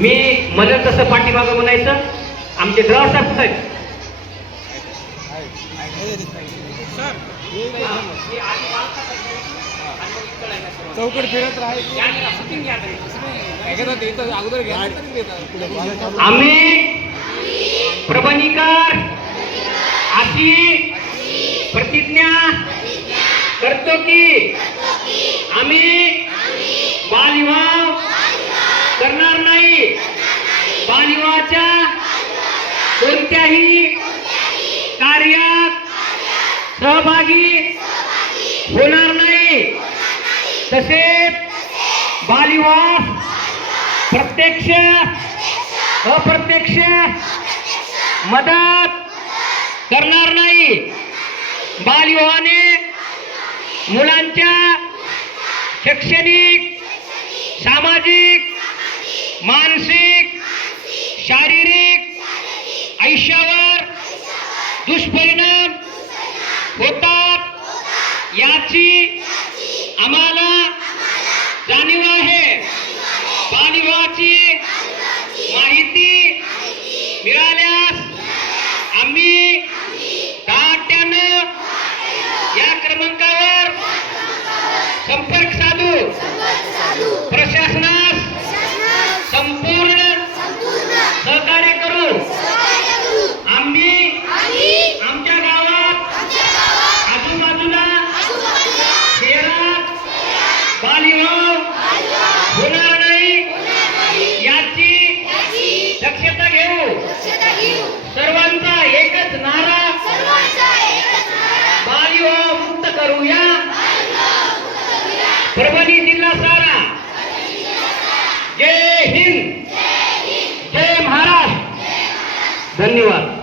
मी मदत तसं पाठीमागं म्हणायचं. आमचे ड्रायव्हर साहेब कुठे आहेत? चौकट फिरत राहायचं. अगोदर घ्या. आम्ही प्रबंधीकर अशी प्रतिज्ञा करतो की आम्ही बालविवाह करणार नाही. बालविवाहाच्या कोणत्याही कार्यात सहभागी होणार नाही. तसेच बालविवाह प्रत्यक्ष अप्रत्यक्ष मदत करणार नाही. बालविवाहाने मुलांच्या शैक्षणिक, सामाजिक, मानसिक, शारीरिक आयुष्यावर दुष्परिणाम होतात याची आम्हाला जाणीव आहे. बालविवाहाची माहिती मिळाल्यास आम्ही तातडीनं या क्रमांकावर संपर्क साधू. प्रशासनास संपूर्ण सहकार्य करू. आम्ही आमच्या गावात आजूबाजूला शहरात बालविवाह होणार नाही याची दक्षता घेऊ. सर्वांचा एकच नारा, बालविवाह मुक्त करूया. परभणी जिल्हा सारा. जय हिंद, जय महाराष्ट्र. धन्यवाद.